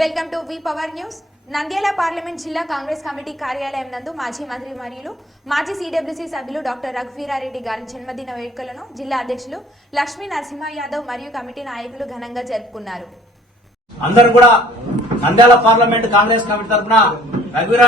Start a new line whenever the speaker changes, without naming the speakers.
Welcome to V power news. Nandyal parliament జిల్లా Congress committee కార్యాలయం నందు మాజీ మంత్రి మరియు మాజీ సిడబ్ల్యూసీ సభ్యులు డాక్టర్ రఘువీరారెడ్డి గారి జన్మదిన వేడుకలను జిల్లా అధ్యక్షులు లక్ష్మీ నరసింహ యాదవ్ మరియు కమిటీ నాయకులు ఘనంగా జరుపుకున్నారు.
అందరూ కూడా నంద్యాల పార్లమెంట్ కాంగ్రెస్ కమిటీ తరఫున రఘువీరా